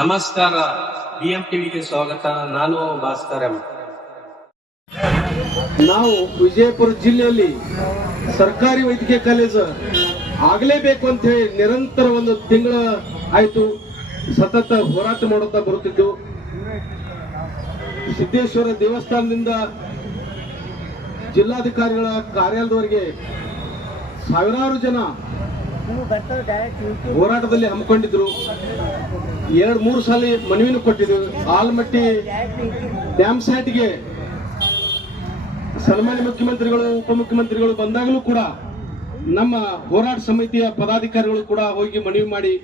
ನಮಸ್ಕಾರ. ಬಿಎಂ ಟಿವಿಗೆ ಸ್ವಾಗತ. ನಾನು ಭಾಸ್ಕರ್ ಎಂ. ನಾವು ವಿಜಯಪುರ ಜಿಲ್ಲೆಯಲ್ಲಿ ಸರ್ಕಾರಿ ವೈದ್ಯಕೀಯ ಕಾಲೇಜು ಆಗಲೇಬೇಕು ಅಂತ ಹೇಳಿ ನಿರಂತರ ಒಂದು ತಿಂಗಳ ಆಯ್ತು ಸತತ ಹೋರಾಟ ಮಾಡುತ್ತಾ ಬರುತ್ತಿದ್ದು. ಸಿದ್ದೇಶ್ವರ ದೇವಸ್ಥಾನದಿಂದ ಜಿಲ್ಲಾಧಿಕಾರಿಗಳ ಕಾರ್ಯಾಲಯದವರೆಗೆ ಸಾವಿರಾರು ಜನ ಹೋರಾಟದಲ್ಲಿ ಹಮ್ಮಿಕೊಂಡಿದ್ರು. ಎರಡು, ಮೂರು ಸಲ ಮನವಿನೂ ಕೊಟ್ಟಿದ್ರು. ಆಲ್ಮಟ್ಟಿ ಡ್ಯಾಮ್ ಸೈಟ್ಗೆ ಸನ್ಮಾನ್ಯ ಮುಖ್ಯಮಂತ್ರಿಗಳು, ಉಪಮುಖ್ಯಮಂತ್ರಿಗಳು ಬಂದಾಗಲೂ ಕೂಡ ನಮ್ಮ ಹೋರಾಟ ಸಮಿತಿಯ ಪದಾಧಿಕಾರಿಗಳು ಕೂಡ ಹೋಗಿ ಮನವಿ ಮಾಡಿ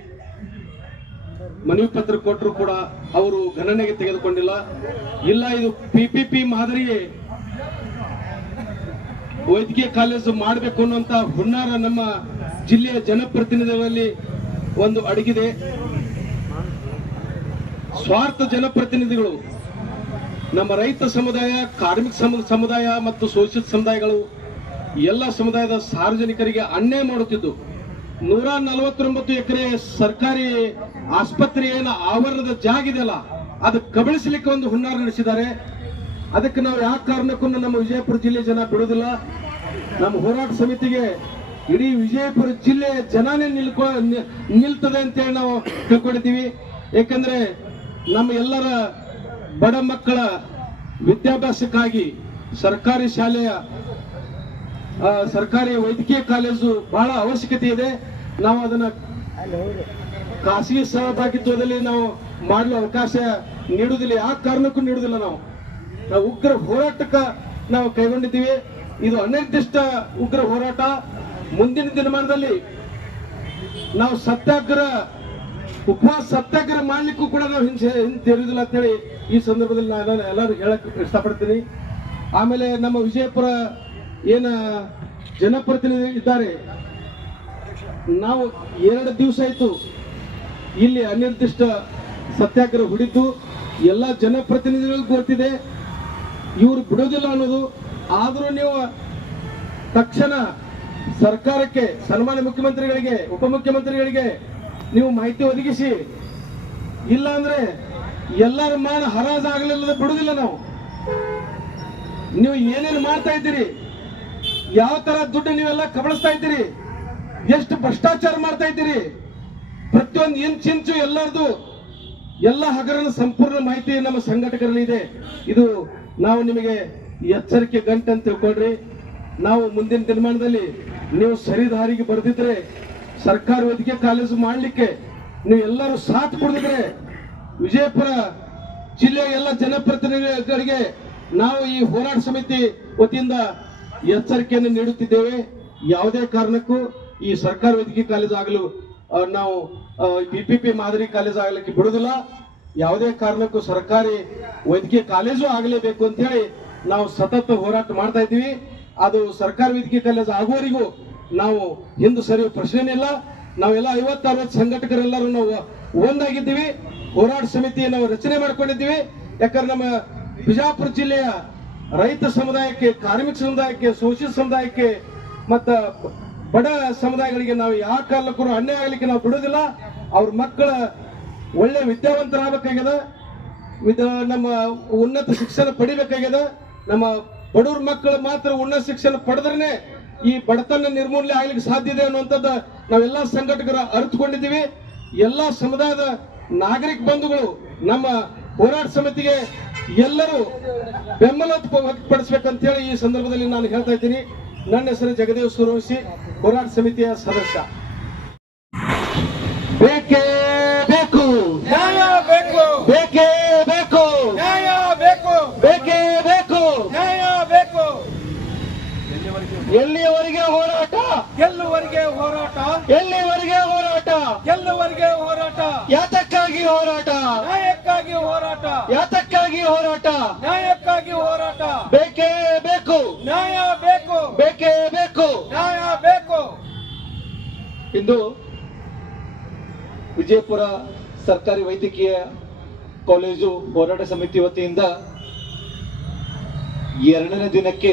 ಮನವಿ ಪತ್ರ ಕೊಟ್ಟರು ಕೂಡ ಅವರು ಗಣನೆಗೆ ತೆಗೆದುಕೊಂಡಿಲ್ಲ. ಇಲ್ಲ, ಇದು ಪಿಪಿಪಿ ಮಾದರಿ ವೈದ್ಯಕೀಯ ಕಾಲೇಜು ಮಾಡಬೇಕು ಅನ್ನುವಂತ ಹುನ್ನಾರ ನಮ್ಮ ಜಿಲ್ಲೆಯ ಜನಪ್ರತಿನಿಧಿಗಳಲ್ಲಿ ಒಂದು ಅಡಗಿದೆ. ಸ್ವಾರ್ಥ ಜನಪ್ರತಿನಿಧಿಗಳು, ನಮ್ಮ ರೈತ ಸಮುದಾಯ, ಕಾರ್ಮಿಕ ಸಮ, ಸಮುದಾಯ ಮತ್ತು ಶೋಷಿತ ಸಮುದಾಯಗಳು, ಎಲ್ಲ ಸಮುದಾಯದ ಸಾರ್ವಜನಿಕರಿಗೆ ಅನ್ಯಾಯ ಮಾಡುತ್ತಿದ್ದು, ನೂರ ನಲವತ್ತೊಂಬತ್ತು ಎಕರೆ ಸರ್ಕಾರಿ ಆಸ್ಪತ್ರೆಯ ಆವರಣದ ಜಾಗ ಇದೆಯಲ್ಲ, ಅದು ಕಬಳಿಸಲಿಕ್ಕೆ ಒಂದು ಹುನ್ನಾರ ನಡೆಸಿದ್ದಾರೆ. ಅದಕ್ಕೆ ನಾವು ಯಾವ ಕಾರಣಕ್ಕೂ ನಮ್ಮ ವಿಜಯಪುರ ಜಿಲ್ಲೆ ಜನ ಬಿಡುವುದಿಲ್ಲ. ನಮ್ಮ ಹೋರಾಟ ಸಮಿತಿಗೆ ಇಡೀ ವಿಜಯಪುರ ಜಿಲ್ಲೆಯ ಜನನೇ ನಿಲ್ಕೊ ನಿಲ್ತದೆ ಅಂತೇಳಿ ನಾವು ತಿಳ್ಕೊಂಡಿದ್ದೀವಿ. ಯಾಕಂದ್ರೆ ನಮ್ಮ ಎಲ್ಲರ ಬಡ ಮಕ್ಕಳ ವಿದ್ಯಾಭ್ಯಾಸಕ್ಕಾಗಿ ಸರ್ಕಾರಿ ಶಾಲೆಯ ಸರ್ಕಾರಿ ವೈದ್ಯಕೀಯ ಕಾಲೇಜು ಬಹಳ ಅವಶ್ಯಕತೆ ಇದೆ. ನಾವು ಅದನ್ನ ಖಾಸಗಿ ಸಹಭಾಗಿತ್ವದಲ್ಲಿ ನಾವು ಮಾಡಲು ಅವಕಾಶ ನೀಡುವುದಿಲ್ಲ. ಯಾವ ಕಾರಣಕ್ಕೂ ನೀಡುವುದಿಲ್ಲ ನಾವು. ನಾವು ಉಗ್ರ ಹೋರಾಟಕ್ಕ ನಾವು ಕೈಗೊಂಡಿದ್ದೀವಿ. ಇದು ಅನಿರ್ದಿಷ್ಟ ಉಗ್ರ ಹೋರಾಟ. ಮುಂದಿನ ದಿನಮಾನದಲ್ಲಿ ನಾವು ಸತ್ಯಾಗ್ರಹ, ಉಪವಾಸ, ಸತ್ಯಾಗ್ರಹ ಮಾಡ್ಲಿಕ್ಕೂ ಕೂಡ ನಾವು ಹಿಂಸೆ ಹಿಂತಿರುವುದಿಲ್ಲ ಅಂತೇಳಿ ಈ ಸಂದರ್ಭದಲ್ಲಿ ನಾನು ಎಲ್ಲರೂ ಹೇಳಕ್ ಇಷ್ಟಪಡ್ತೀನಿ. ಆಮೇಲೆ ನಮ್ಮ ವಿಜಯಪುರ ಏನ ಜನಪ್ರತಿನಿಧಿ ಇದ್ದಾರೆ. ನಾವು ಎರಡು ದಿವಸ ಆಯ್ತು ಇಲ್ಲಿ ಅನಿರ್ದಿಷ್ಟ ಸತ್ಯಾಗ್ರಹ ಹುಡಿತು ಎಲ್ಲ ಜನಪ್ರತಿನಿಧಿಗಳಿಗೂ ಗೊತ್ತಿದೆ. ಇವರು ಬಿಡೋದಿಲ್ಲ ಅನ್ನೋದು. ಆದರೂ ನೀವು ತಕ್ಷಣ ಸರ್ಕಾರಕ್ಕೆ, ಸನ್ಮಾನ್ಯ ಮುಖ್ಯಮಂತ್ರಿಗಳಿಗೆ, ಉಪಮುಖ್ಯಮಂತ್ರಿಗಳಿಗೆ ನೀವು ಮಾಹಿತಿ ಒದಗಿಸಿ. ಇಲ್ಲ ಅಂದ್ರೆ ಎಲ್ಲರ ಮಾನ ಹರಾಜಾಗಲಿಲ್ಲದ ಬಿಡುದಿಲ್ಲ ನಾವು. ನೀವು ಏನೇನು ಮಾಡ್ತಾ ಇದ್ದೀರಿ? ಯಾವ ತರ ದುಡ್ಡು ನೀವೆಲ್ಲ ಕಬಳಿಸ್ತಾ ಇದ್ದೀರಿ? ಎಷ್ಟು ಭ್ರಷ್ಟಾಚಾರ ಮಾಡ್ತಾ ಇದ್ದೀರಿ? ಪ್ರತಿಯೊಂದು ಇಂಚ್ ಇಂಚು ಎಲ್ಲರದು ಎಲ್ಲ ಹಗರಣ ಸಂಪೂರ್ಣ ಮಾಹಿತಿ ನಮ್ಮ ಸಂಘಟಕರಲ್ಲಿ ಇದೆ. ಇದು ನಾವು ನಿಮಗೆ ಎಚ್ಚರಿಕೆ ಗಂಟೆ ಅಂತ ತಿಳ್ಕೊಳ್ರಿ. ನಾವು ಮುಂದಿನ ದಿನಮಾನದಲ್ಲಿ ನೀವು ಸರಿದಾರಿಗೆ ಬರೆದಿದ್ರೆ ಸರ್ಕಾರಿ ವೈದ್ಯಕೀಯ ಕಾಲೇಜು ಮಾಡಲಿಕ್ಕೆ ನೀವು ಎಲ್ಲರೂ ಸಾಥ್ ಕೊಡಿದ್ರೆ ವಿಜಯಪುರ ಜಿಲ್ಲೆಯ ಎಲ್ಲ ಜನಪ್ರತಿನಿಧಿಗಳಿಗೆ ನಾವು ಈ ಹೋರಾಟ ಸಮಿತಿ ವತಿಯಿಂದ ಎಚ್ಚರಿಕೆಯನ್ನು ನೀಡುತ್ತಿದ್ದೇವೆ. ಯಾವುದೇ ಕಾರಣಕ್ಕೂ ಈ ಸರ್ಕಾರಿ ವೈದ್ಯಕೀಯ ಕಾಲೇಜು ಆಗಲು ನಾವು ಬಿ ಪಿ ಪಿ ಮಾದರಿ ಕಾಲೇಜ್ ಆಗಲಿಕ್ಕೆ ಬಿಡುವುದಿಲ್ಲ. ಯಾವುದೇ ಕಾರಣಕ್ಕೂ ಸರ್ಕಾರಿ ವೈದ್ಯಕೀಯ ಕಾಲೇಜು ಆಗಲೇಬೇಕು ಅಂತ ಹೇಳಿ ನಾವು ಸತತ ಹೋರಾಟ ಮಾಡ್ತಾ ಇದ್ದೀವಿ. ಅದು ಸರ್ಕಾರ ವೇದಿಕೆಯಲ್ಲಿ ಆಗುವವರೆಗೂ ನಾವು ಹಿಂದೆ ಸರಿಯುವ ಪ್ರಶ್ನೆ ಇಲ್ಲ. ನಾವೆಲ್ಲ ಐವತ್ತು ಅರವತ್ತು ಸಂಘಟಕರೆಲ್ಲರೂ ನಾವು ಒಂದಾಗಿದ್ದೀವಿ. ಹೋರಾಟ ಸಮಿತಿ ನಾವು ರಚನೆ ಮಾಡ್ಕೊಂಡಿದ್ದೀವಿ. ಯಾಕಂದ್ರೆ ನಮ್ಮ ಬಿಜಾಪುರ ಜಿಲ್ಲೆಯ ರೈತ ಸಮುದಾಯಕ್ಕೆ, ಕಾರ್ಮಿಕ ಸಮುದಾಯಕ್ಕೆ ಸೋಷಿಯಲ್ ಸಮುದಾಯಕ್ಕೆ ಮತ್ತ ಬಡ ಸಮುದಾಯಗಳಿಗೆ ನಾವು ಯಾವ ಕಾರಣಕ್ಕೂ ಅನ್ಯಾಯ ಆಗ್ಲಿಕ್ಕೆ ನಾವು ಬಿಡೋದಿಲ್ಲ ಅವ್ರ ಮಕ್ಕಳ ಒಳ್ಳೆ ವಿದ್ಯಾವಂತರಾಗಬೇಕಾಗ್ಯದ. ವಿದ ನಮ್ಮ ಉನ್ನತ ಶಿಕ್ಷಣ ಪಡಿಬೇಕಾಗ್ಯದ. ನಮ್ಮ ಬಡವ್ರ ಮಕ್ಕಳು ಮಾತ್ರ ಉನ್ನತ ಶಿಕ್ಷಣ ಪಡೆದ್ರೆ ಈ ಬಡತನ ನಿರ್ಮೂಲನೆ ಆಗ್ಲಿಕ್ಕೆ ಸಾಧ್ಯ ಇದೆ ಅನ್ನುವಂಥದ್ದು ನಾವೆಲ್ಲ ಸಂಘಟಕರ ಅರಿತುಕೊಂಡಿದ್ದೀವಿ. ಎಲ್ಲ ಸಮುದಾಯದ ನಾಗರಿಕ ಬಂಧುಗಳು ನಮ್ಮ ಹೋರಾಟ ಸಮಿತಿಗೆ ಎಲ್ಲರೂ ಬೆಂಬಲ ವ್ಯಕ್ತಪಡಿಸ್ಬೇಕಂತ ಹೇಳಿ ಈ ಸಂದರ್ಭದಲ್ಲಿ ನಾನು ಹೇಳ್ತಾ ಇದ್ದೀನಿ. ನನ್ನ ಹೆಸರು ಜಗದೇವ್ ಸುರವಂಶಿ, ಹೋರಾಟ ಸಮಿತಿಯ ಸದಸ್ಯ ಬೇಕೇ ಬೇಕು ನ್ಯಾಯ ಬೇಕು ಬೇಕೇ ಬೇಕು ನ್ಯಾಯ ಬೇಕು ಬೇಕೇ ಬೇಕು ನ್ಯಾಯ ಬೇಕು ಎಲ್ಲಿಯವರೆಗೆ ಹೋರಾಟ ಗೆಲ್ಲುವರೆಗೆ ಹೋರಾಟ. ಎಲ್ಲಿವರೆಗೆ ಹೋರಾಟ? ಎಲ್ಲುವರೆಗೆ ಹೋರಾಟ. ಯಾತಕ್ಕಾಗಿ ಹೋರಾಟ? ನ್ಯಾಯಕ್ಕಾಗಿ ಹೋರಾಟ. ಯಾತಕ್ಕಾಗಿ ಹೋರಾಟ? ನ್ಯಾಯಕ್ಕಾಗಿ ಹೋರಾಟ. ಬೇಕೇ ಬೇಕು. ನ್ಯಾಯ ಬೇಕು. ಬೇಕೇ ಬೇಕು. ನ್ಯಾಯ ಬೇಕು. ಇಂದು ವಿಜಯಪುರ ಸರ್ಕಾರಿ ವೈದ್ಯಕೀಯ ಕಾಲೇಜು ಹೋರಾಟ ಸಮಿತಿ ವತಿಯಿಂದ ಎರಡನೇ ದಿನಕ್ಕೆ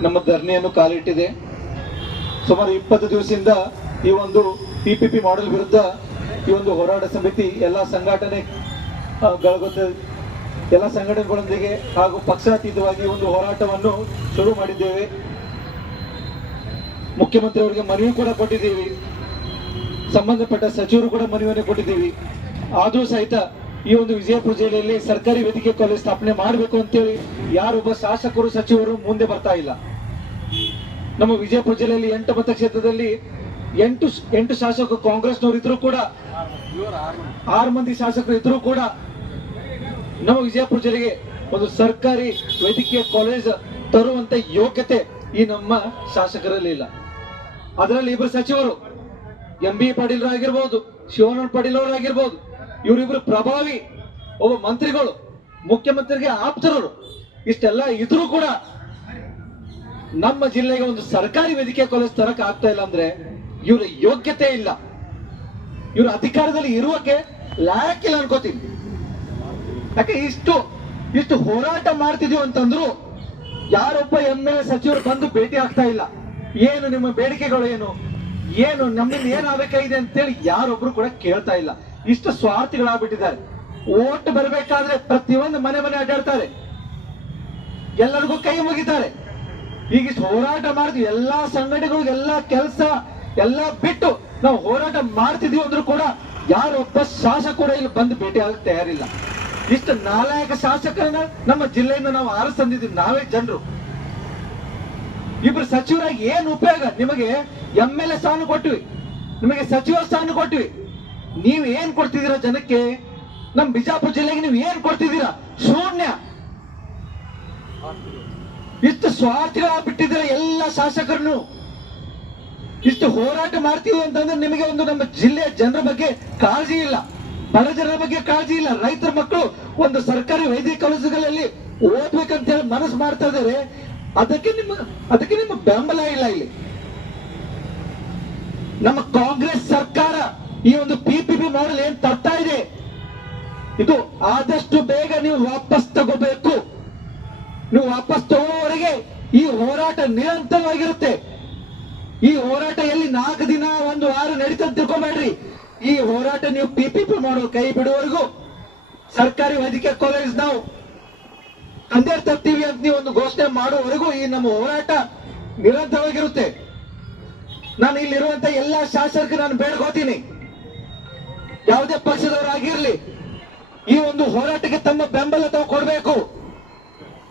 ನಮ್ಮ ಧರಣಿಯನ್ನು ಕಾಲಿಟ್ಟಿದೆ. ಸುಮಾರು ಇಪ್ಪತ್ತು ದಿವಸದಿಂದ ಈ ಒಂದು ಪಿಪಿಪಿ ಮಾಡೆಲ್ ವಿರುದ್ಧ ಈ ಒಂದು ಹೋರಾಟ ಸಮಿತಿ ಎಲ್ಲ ಸಂಘಟನೆ ಎಲ್ಲ ಸಂಘಟನೆಗಳೊಂದಿಗೆ ಹಾಗೂ ಪಕ್ಷಾತೀತವಾಗಿ ಒಂದು ಹೋರಾಟವನ್ನು ಶುರು ಮಾಡಿದ್ದೇವೆ. ಮುಖ್ಯಮಂತ್ರಿಯವರಿಗೆ ಮನವಿ ಕೂಡ ಕೊಟ್ಟಿದ್ದೀವಿ. ಸಂಬಂಧಪಟ್ಟ ಸಚಿವರು ಕೂಡ ಮನವಿಯನ್ನು ಕೊಟ್ಟಿದ್ದೀವಿ. ಆದರೂ ಸಹಿತ ಈ ಒಂದು ವಿಜಯಪುರ ಜಿಲ್ಲೆಯಲ್ಲಿ ಸರ್ಕಾರಿ ವೇದಿಕೆ ಕಾಲೇಜ್ ಸ್ಥಾಪನೆ ಮಾಡಬೇಕು ಅಂತೇಳಿ ಯಾರೊಬ್ಬ ಶಾಸಕರು, ಸಚಿವರು ಮುಂದೆ ಬರ್ತಾ ಇಲ್ಲ. ನಮ್ಮ ವಿಜಯಪುರ ಜಿಲ್ಲೆಯಲ್ಲಿ ಎಂಟು ಮತಕ್ಷೇತ್ರದಲ್ಲಿ ಎಂಟು ಎಂಟು ಶಾಸಕರು ಕಾಂಗ್ರೆಸ್ನವರು ಇದ್ರು ಕೂಡ, ಆರು ಮಂದಿ ಶಾಸಕರು ಇದ್ರು ಕೂಡ ನಮ್ಮ ವಿಜಯಪುರ ಜಿಲ್ಲೆಗೆ ಒಂದು ಸರ್ಕಾರಿ ವೈದ್ಯಕೀಯ ಕಾಲೇಜ್ ತರುವಂತ ಯೋಗ್ಯತೆ ಈ ನಮ್ಮ ಶಾಸಕರಲ್ಲಿ ಇಲ್ಲ. ಅದರಲ್ಲಿ ಇಬ್ಬರು ಸಚಿವರು, ಎಂ ಬಿ ಪಾಟೀಲ್ ಆಗಿರ್ಬೋದು, ಶಿವಾನಂದ ಪಾಟೀಲ್ ಅವರು ಆಗಿರ್ಬೋದು, ಇವರಿಬ್ರು ಪ್ರಭಾವಿ ಒಬ್ಬ ಮಂತ್ರಿಗಳು, ಮುಖ್ಯಮಂತ್ರಿಗೆ ಆಪ್ತರರು, ಇಷ್ಟೆಲ್ಲ ಇದ್ರೂ ಕೂಡ ನಮ್ಮ ಜಿಲ್ಲೆಗೆ ಒಂದು ಸರ್ಕಾರಿ ವೇದಿಕೆ ಕಾಲೇಜ್ ತರಕ್ ಆಗ್ತಾ ಇಲ್ಲ ಅಂದ್ರೆ ಇವರ ಯೋಗ್ಯತೆ ಇಲ್ಲ. ಇವ್ರ ಅಧಿಕಾರದಲ್ಲಿ ಇರುವಕ್ಕೆ ಲಾಯಕ್ಕಿಲ್ಲ ಅನ್ಕೋತೀನಿ. ಯಾಕೆ ಇಷ್ಟು ಇಷ್ಟು ಹೋರಾಟ ಮಾಡ್ತಿದೀವಿ ಅಂತಂದ್ರು ಯಾರೊಬ್ಬ ಎಂ ಎಲ್ ಎ ಸಚಿವರು ಬಂದು ಭೇಟಿ ಆಗ್ತಾ ಇಲ್ಲ. ಏನು ನಿಮ್ಮ ಬೇಡಿಕೆಗಳು ಏನು? ಏನು ನಮ್ಮಿಂದ ಏನಾಗಬೇಕಾಗಿದೆ ಅಂತೇಳಿ ಯಾರೊಬ್ರು ಕೂಡ ಕೇಳ್ತಾ ಇಲ್ಲ. ಇಷ್ಟು ಸ್ವಾರ್ಥಿಗಳಾಗ್ಬಿಟ್ಟಿದ್ದಾರೆ. ಓಟ್ ಬರಬೇಕಾದ್ರೆ ಪ್ರತಿಯೊಂದು ಮನೆ ಮನೆ ಅಡ್ಡಾಡ್ತಾರೆ. ಎಲ್ಲರಿಗೂ ಕೈ ಮುಗಿತಾರೆ. ಈಗ ಹೋರಾಟ ಮಾಡ್ತೀವಿ ಎಲ್ಲಾ ಸಂಘಟನೆಗಳು, ಎಲ್ಲಾ ಕೆಲಸ, ಎಲ್ಲಾ ಬಿಟ್ಟು ನಾವು ಹೋರಾಟ ಮಾಡ್ತಿದೀವಿ ಅಂದ್ರೂ ಕೂಡ ಯಾರೊಬ್ಬ ಶಾಸಕ ಕೂಡ ಇಲ್ಲಿ ಬಂದು ಭೇಟಿ ಆಗಕ್ಕೆ ತಯಾರಿಲ್ಲ. ಇಷ್ಟು ನಾಲಾಯಕ ಶಾಸಕರನ್ನ ನಮ್ಮ ಜಿಲ್ಲೆಯಿಂದ ನಾವು ಆರಿಸ್ ತಂದಿದ್ದೀವಿ ನಾವೇ ಜನರು. ಇಬ್ರು ಸಚಿವರಾಗಿ ಏನ್ ಉಪಯೋಗ? ನಿಮಗೆ ಎಂ ಎಲ್ ಎ ಸ್ಥಾನ ಕೊಟ್ವಿ. ನಿಮಗೆ ಸಚಿವ ಸ್ಥಾನ ಕೊಟ್ವಿ. ನೀವು ಏನ್ ಕೊಡ್ತಿದ್ದೀರಾ ಜನಕ್ಕೆ? ನಮ್ ಬಿಜಾಪುರ ಜಿಲ್ಲೆಗೆ ನೀವು ಏನ್ ಕೊಡ್ತಿದ್ದೀರಾ? ಶೂನ್ಯ. ಇಷ್ಟು ಸ್ವಾರ್ಥಿಗಳಾಗ್ಬಿಟ್ಟಿದ್ರೆ ಎಲ್ಲ ಶಾಸಕರನ್ನು. ಇಷ್ಟು ಹೋರಾಟ ಮಾಡ್ತೀವಿ ಅಂತಂದ್ರೆ ನಿಮಗೆ ಒಂದು ನಮ್ಮ ಜಿಲ್ಲೆಯ ಜನರ ಬಗ್ಗೆ ಕಾಳಜಿ ಇಲ್ಲ. ಬಡ ಜನರ ಬಗ್ಗೆ ಕಾಳಜಿ ಇಲ್ಲ. ರೈತರ ಮಕ್ಕಳು ಒಂದು ಸರ್ಕಾರಿ ವೈದ್ಯ ಕಾಲೇಜುಗಳಲ್ಲಿ ಓದ್ಬೇಕಂತ ಹೇಳಿ ಮನಸ್ಸು ಮಾಡ್ತಾ ಇದ್ದಾರೆ. ಅದಕ್ಕೆ ನಿಮ್ಮ ಅದಕ್ಕೆ ನಿಮ್ಮ ಬೆಂಬಲ ಇಲ್ಲ ಇಲ್ಲಿ. ನಮ್ಮ ಕಾಂಗ್ರೆಸ್ ಸರ್ಕಾರ ಈ ಒಂದು ಪಿಪಿಪಿ ಮಾಡಲ್ ಏನ್ ತರ್ತಾ ಇದೆ? ಇದು ಆದಷ್ಟು ಬೇಗ ನೀವು ವಾಪಸ್ ತಗೋಬೇಕು. ನೀವು ವಾಪಸ್ ಹೋರಾಟ ನಿರಂತರವಾಗಿರುತ್ತೆ. ಈ ಹೋರಾಟ ಎಲ್ಲಿ ನಾಲ್ಕು ದಿನ, ಒಂದು ವಾರ ನಡೀತಂತ ತಿಳ್ಕೊಬೇಡ್ರಿ. ಈ ಹೋರಾಟ ನೀವು ಪಿ ಪಿ ಪಿ ಮಾಡೋ ಕೈ ಬಿಡುವವರೆಗೂ ಸರ್ಕಾರಿ ವೈದ್ಯಕೀಯ ಕಾಲೇಜ್ ನಾವು ಅಂದೇ ತರ್ತೀವಿ ಅಂತ ನೀವು ಒಂದು ಘೋಷಣೆ ಮಾಡುವವರೆಗೂ ಈ ನಮ್ಮ ಹೋರಾಟ ನಿರಂತರವಾಗಿರುತ್ತೆ. ನಾನು ಇಲ್ಲಿರುವಂತ ಎಲ್ಲಾ ಶಾಸಕರಿಗೆ ನಾನು ಬೇಡ್ಕೋತೀನಿ. ಯಾವುದೇ ಪಕ್ಷದವರಾಗಿರ್ಲಿ, ಈ ಒಂದು ಹೋರಾಟಕ್ಕೆ ತಮ್ಮ ಬೆಂಬಲ ತಾವು ಕೊಡಬೇಕು.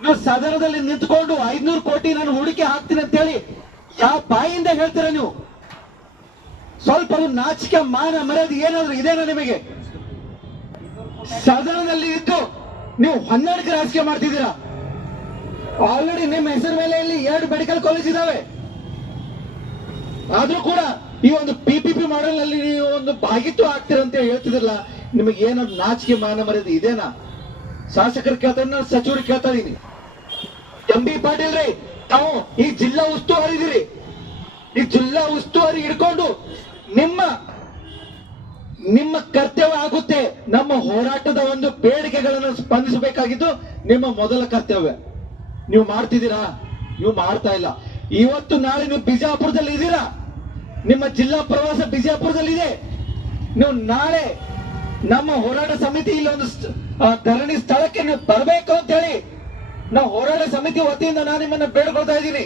ನೀವು ಸದನದಲ್ಲಿ ನಿಂತ್ಕೊಂಡು ಐದ್ನೂರು ಕೋಟಿ ನಾನು ಹೂಡಿಕೆ ಹಾಕ್ತೀನಿ ಅಂತ ಹೇಳಿ ಯಾವ ಬಾಯಿಂದ ಹೇಳ್ತೀರಾ ನೀವು? ಸ್ವಲ್ಪ ನಾಚಿಕೆ ಮಾನ ಮರ್ಯಾದೆ ಏನಾದ್ರು ಇದೇನಾ ನಿಮಗೆ? ಸದನದಲ್ಲಿ ಇದ್ದು ನೀವು ಹೊನ್ನಾಡಿಕೆ ರಾಜಕೀಯ ಮಾಡ್ತಿದ್ದೀರಾ? ಆಲ್ರೆಡಿ ನಿಮ್ಮ ಹೆಸರು ಮೇಲೆ ಇಲ್ಲಿ ಎರಡು ಮೆಡಿಕಲ್ ಕಾಲೇಜ್ ಇದಾವೆ. ಆದ್ರೂ ಕೂಡ ಈ ಒಂದು ಪಿಪಿಪಿ ಮಾಡೆಲ್ ಅಲ್ಲಿ ನೀವು ಒಂದು ಭಾಗಿತ್ವ ಆಗ್ತೀರಂತ ಹೇಳ್ತಿದ್ರಲ್ಲ, ನಿಮಗೆ ಏನಾದ್ರು ನಾಚಿಕೆ ಮಾನ ಮರ್ಯಾದೆ ಇದೇನಾ ಶಾಸಕರು ಕೇಳ್ತಾರೆ ನಾನು ಸಚಿವರು ಕೇಳ್ತಾ ಇದೀನಿ ಎಂ ಬಿ ಪಾಟೀಲ್ ರೀ, ತಾವು ಈ ಜಿಲ್ಲಾ ಉಸ್ತುವಾರಿ ಇದೀರಿ ಈ ಜಿಲ್ಲಾ ಉಸ್ತುವಾರಿ ಹಿಡ್ಕೊಂಡು ನಿಮ್ಮ ನಿಮ್ಮ ಕರ್ತವ್ಯ ಆಗುತ್ತೆ. ನಮ್ಮ ಹೋರಾಟದ ಒಂದು ಬೇಡಿಕೆಗಳನ್ನು ಸ್ಪಂದಿಸಬೇಕಾಗಿದ್ದು ನಿಮ್ಮ ಮೊದಲ ಕರ್ತವ್ಯ. ನೀವು ಮಾಡ್ತಿದ್ದೀರಾ? ನೀವು ಮಾಡ್ತಾ ಇಲ್ಲ. ಇವತ್ತು ನಾಳೆ ನೀವು ಬಿಜಾಪುರದಲ್ಲಿ ಇದ್ದೀರಾ? ನಿಮ್ಮ ಜಿಲ್ಲಾ ಪ್ರವಾಸ ಬಿಜಾಪುರದಲ್ಲಿ ಇದೆ ನೀವು ನಾಳೆ ನಮ್ಮ ಹೋರಾಟ ಸಮಿತಿ ಇಲ್ಲಿ ಒಂದು ಧರಣಿ ಸ್ಥಳಕ್ಕೆ ನೀವು ಬರಬೇಕು ಅಂತ ಹೇಳಿ ನಾವು ಹೋರಾಟ ಸಮಿತಿ ವತಿಯಿಂದ ನಾನು ನಿಮ್ಮನ್ನ ಬೇಡ್ಕೊಳ್ತಾ ಇದ್ದೀನಿ.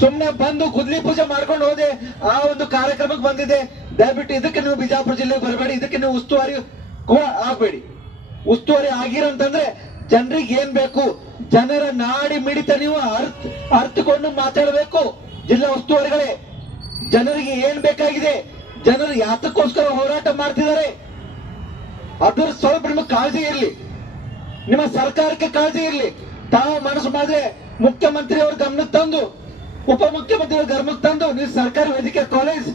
ಸುಮ್ಮನೆ ಬಂದು ಗುದ್ಲಿ ಪೂಜೆ ಮಾಡ್ಕೊಂಡು ಹೋದೆ. ಆ ಒಂದು ಕಾರ್ಯಕ್ರಮಕ್ಕೆ ಬಂದಿದೆ ದಯವಿಟ್ಟು ಇದಕ್ಕೆ ನೀವು ಬಿಜಾಪುರ ಜಿಲ್ಲೆಗೆ ಬರಬೇಡಿ. ಇದಕ್ಕೆ ನೀವು ಉಸ್ತುವಾರಿ ಆಗ್ಬೇಡಿ. ಉಸ್ತುವಾರಿ ಆಗಿರಂತಂದ್ರೆ ಜನರಿಗೆ ಏನ್ ಬೇಕು? ಜನರ ನಾಡಿ ಮಿಡಿತ ನೀವು ಅರ್ಥ ಅರ್ಥಕೊಂಡು ಮಾತಾಡಬೇಕು. ಜಿಲ್ಲಾ ಉಸ್ತುವಾರಿಗಳೇ, ಜನರಿಗೆ ಏನ್ ಬೇಕಾಗಿದೆ? ಜನರು ಯಾತಕ್ಕೋಸ್ಕರ ಹೋರಾಟ ಮಾಡ್ತಿದ್ದಾರೆ? ಅದ್ರ ಸ್ವಲ್ಪ ನಿಮಗೆ ಕಾಳಜಿ ಇರಲಿ. ನಿಮ್ಮ ಸರ್ಕಾರಕ್ಕೆ ಕಾಳಜಿ ಇರಲಿ. ತಾವು ಮನಸ್ಸು ಮಾಡಿದ್ರೆ ಮುಖ್ಯಮಂತ್ರಿ ಅವ್ರ ಗಮನಕ್ಕೆ ತಂದು ಉಪಮುಖ್ಯಮಂತ್ರಿ ಅವ್ರ ಗಮನಕ್ಕೆ ತಂದು ನೀವು ಸರ್ಕಾರಿ ವೈದ್ಯಕೀಯ ಕಾಲೇಜ್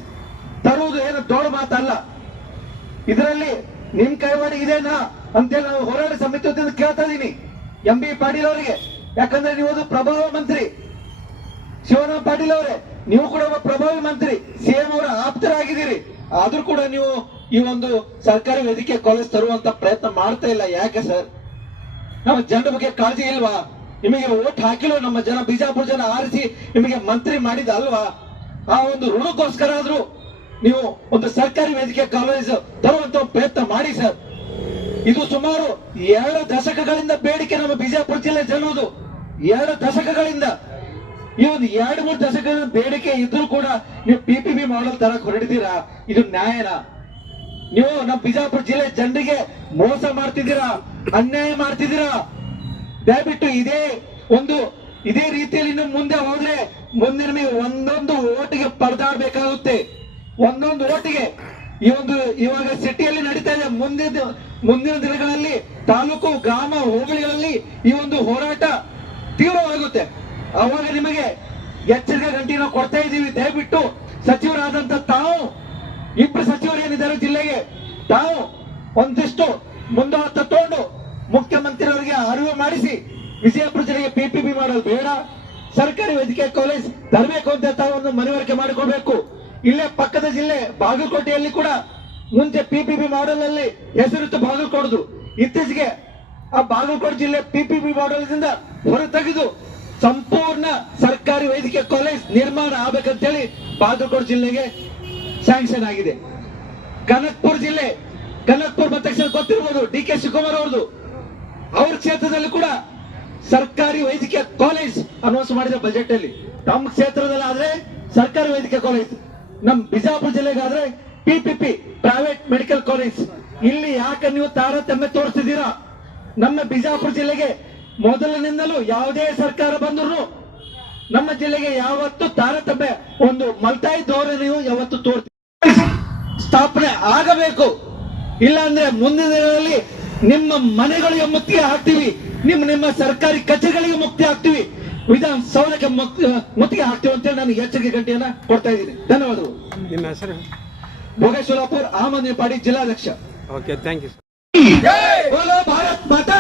ತರುವುದು ಏನು ದೊಡ್ಡ ಮಾತಲ್ಲ. ಇದರಲ್ಲಿ ನಿಮ್ ಕೈವಾಡ ಇದೇನಾ ಅಂತೇಳಿ ನಾವು ಹೋರಾಟ ಸಮಿತಿ ಕೇಳ್ತಾ ಇದೀನಿ. ಎಂ ಬಿ ಪಾಟೀಲ್ ಅವರಿಗೆ. ಯಾಕಂದ್ರೆ ನೀವು ಒಂದು ಪ್ರಭಾವ ಮಂತ್ರಿ. ಶಿವರಾಮ್ ಪಾಟೀಲ್ ಅವರೇ, ನೀವು ಕೂಡ ಒಬ್ಬ ಪ್ರಭಾವಿ ಮಂತ್ರಿ. ಸಿಎಂ ಅವರ ಆಪ್ತರಾಗಿದ್ದೀರಿ. ಆದ್ರೂ ಕೂಡ ನೀವು ಈ ಒಂದು ಸರ್ಕಾರಿ ವೇದಿಕೆ ಕಾಲೇಜ್ ತರುವಂತ ಪ್ರಯತ್ನ ಮಾಡ್ತಾ ಇಲ್ಲ. ಯಾಕೆ ಸರ್? ನಮ್ಮ ಜನರ ಬಗ್ಗೆ ಕಾಳಜಿ ಇಲ್ವಾ? ನಿಮಗೆ ಓಟ್ ಹಾಕಿಲ್ವ ನಮ್ಮ ಜನ? ಬಿಜಾಪುರ ಜನ ಆರಿಸಿ ನಿಮಗೆ ಮಂತ್ರಿ ಮಾಡಿದ ಅಲ್ವಾ? ಆ ಒಂದು ಋಣಕ್ಕೋಸ್ಕರ ಆದ್ರೂ ನೀವು ಒಂದು ಸರ್ಕಾರಿ ವೇದಿಕೆ ಕಾಲೇಜ್ ತರುವಂತ ಪ್ರಯತ್ನ ಮಾಡಿ ಸರ್. ಇದು ಸುಮಾರು ಎರಡು ದಶಕಗಳಿಂದ ಬೇಡಿಕೆ ನಮ್ಮ ಬಿಜಾಪುರ ಜಿಲ್ಲೆ ಜನುವುದು ಎರಡು ದಶಕಗಳಿಂದ. ಈ ಒಂದು ಎರಡು, ಮೂರು ದಶಕಗಳ ಬೇಡಿಕೆ ಇದ್ರೂ ಕೂಡ ನೀವು ಪಿ ಪಿ ಬಿ ಮಾಡಲ್ ತರ ಹೊರಡಿದೀರಾ ಇದು ನ್ಯಾಯನಾ? ನೀವು ನಮ್ಮ ಬಿಜಾಪುರ ಜಿಲ್ಲೆ ಜನರಿಗೆ ಮೋಸ ಮಾಡ್ತಿದ್ದೀರಾ, ಅನ್ಯಾಯ ಮಾಡ್ತಿದ್ದೀರಾ? ದಯವಿಟ್ಟು ಇದೇ ಒಂದು, ಇದೇ ರೀತಿಯಲ್ಲಿ ಇನ್ನು ಮುಂದೆ ಹೋದ್ರೆ ಮುಂದೆ ಒಂದೊಂದು ಓಟಿಗೆ ಪರದಾಡಬೇಕಾಗುತ್ತೆ. ಒಂದೊಂದು ಓಟಿಗೆ ಈ ಒಂದು ಇವಾಗ ಸಿಟಿಯಲ್ಲಿ ನಡೀತಾ ಇದೆ ಮುಂದಿನ ಮುಂದಿನ ದಿನಗಳಲ್ಲಿ ತಾಲೂಕು, ಗ್ರಾಮ, ಹೋಬಳಿಗಳಲ್ಲಿ ಈ ಒಂದು ಹೋರಾಟ ತೀವ್ರವಾಗುತ್ತೆ. ಅವಾಗ ನಿಮಗೆ ಎಚ್ಚರಿಕೆ ಗಂಟೆ ನಾವು ಕೊಡ್ತಾ ಇದ್ದೀವಿ. ದಯವಿಟ್ಟು ಸಚಿವರಾದಂತ ತಾವು ಇಬ್ಬರು ಸಚಿವರು ಏನಿದ್ದಾರೆ ಜಿಲ್ಲೆಗೆ? ತಾವು ಒಂದಿಷ್ಟು ಮುಂದಾಟ ತಗೊಂಡು ಮುಖ್ಯಮಂತ್ರಿಯವರಿಗೆ ಅರಿವು ಮಾಡಿಸಿ ವಿಜಯಪುರ ಜಿಲ್ಲೆಗೆ ಪಿಪಿಪಿ ಮಾಡಲು ಬೇಡ. ಸರ್ಕಾರಿ ವೈದ್ಯಕೀಯ ಕಾಲೇಜ್ ತರಬೇಕು ಅಂತ ತಾವು ಒಂದು ಮನವರಿಕೆ ಮಾಡಿಕೊಡ್ಬೇಕು ಇಲ್ಲೇ ಪಕ್ಕದ ಜಿಲ್ಲೆ ಬಾಗಲಕೋಟೆಯಲ್ಲಿ ಕೂಡ ಮುಂಚೆ ಪಿಪಿಪಿ ಮಾಡೆಲ್ ಅಲ್ಲಿ ಹೆಸರಿತ್ತು ಬಾಗಲಕೋಟದು ಇತ್ತೀಚೆಗೆ ಆ ಬಾಗಲಕೋಟೆ ಜಿಲ್ಲೆ ಪಿಪಿಪಿ ಮಾಡೆಲ್ ದಿಂದ ಹೊರ ತೆಗೆದು ಸಂಪೂರ್ಣ ಸರ್ಕಾರಿ ವೈದ್ಯಕೀಯ ಕಾಲೇಜ್ ನಿರ್ಮಾಣ ಆಗ್ಬೇಕಂತೇಳಿ ಬಾಗಲಕೋಟೆ ಜಿಲ್ಲೆಗೆ ಸ್ಯಾಂಕ್ಷನ್ ಆಗಿದೆ. ಕನಕ್ಪುರ್ ಜಿಲ್ಲೆ ಕನಕ್ಪುರ್ ಮತಕ್ಷೇತ್ರ ಗೊತ್ತಿರ್ಬೋದು, ಡಿ ಕೆ ಶಿವಕುಮಾರ್ ಅವ್ರದ್ದು. ಅವ್ರ ಕ್ಷೇತ್ರದಲ್ಲಿ ಕೂಡ ಸರ್ಕಾರಿ ವೈದ್ಯಕೀಯ ಕಾಲೇಜ್ ಅನೌನ್ಸ್ ಮಾಡಿದ ಬಜೆಟ್ ಅಲ್ಲಿ. ತಮ್ಮ ಕ್ಷೇತ್ರದಲ್ಲಿ ಆದ್ರೆ ಸರ್ಕಾರಿ ವೈದ್ಯಕೀಯ ಕಾಲೇಜ್ ನಮ್ ಬಿಜಾಪುರ ಜಿಲ್ಲೆಗಾದ್ರೆ ಪಿಪಿಪಿ ಪ್ರೈವೇಟ್ ಮೆಡಿಕಲ್ ಕಾಲೇಜ್ ಇಲ್ಲಿ ಯಾಕೆ ನೀವು ತಾರತಮ್ಯ ತೋರಿಸ್ತಿದ್ದೀರಾ? ನಮ್ಮ ಬಿಜಾಪುರ ಜಿಲ್ಲೆಗೆ ಮೊದಲಿನಿಂದಲೂ ಯಾವುದೇ ಸರ್ಕಾರ ಬಂದ್ರು ನಮ್ಮ ಜಿಲ್ಲೆಗೆ ಯಾವತ್ತು ತಾರತಮ್ಯ ಒಂದು ಮಲ್ತಾಯಿ ಧೋರಣೆಯು ಯಾವತ್ತು ತೋರ್ತಿ ಸ್ಥಾಪನೆ ಆಗಬೇಕು. ಇಲ್ಲಾಂದ್ರೆ ಮುಂದಿನ ದಿನದಲ್ಲಿ ನಿಮ್ಮ ಮನೆಗಳಿಗೆ ಮುಕ್ತಿ ಹಾಕ್ತೀವಿ ನಿಮ್ಮ ನಿಮ್ಮ ಸರ್ಕಾರಿ ಕಚೇರಿಗಳಿಗೆ ಮುಕ್ತಿ ಹಾಕ್ತೀವಿ ವಿಧಾನಸೌಧಕ್ಕೆ ಮುತ್ತಿಗೆ ಹಾಕ್ತೀವಿ ಅಂತ ನಾನು ಎಚ್ಚರಿಕೆ ಗಂಟೆಯನ್ನ ಕೊಡ್ತಾ ಇದ್ದೀನಿ. ಧನ್ಯವಾದಗಳು. ನಿಮ್ಮ ಹೆಸರು? ಭೋಗೇಶ್ವರಪುರ್ ಸೋಲಾಪುರ್ ಆಮದ್ ಜಿಲ್ಲಾಧ್ಯಕ್ಷ. Okay thank you Bharat Mata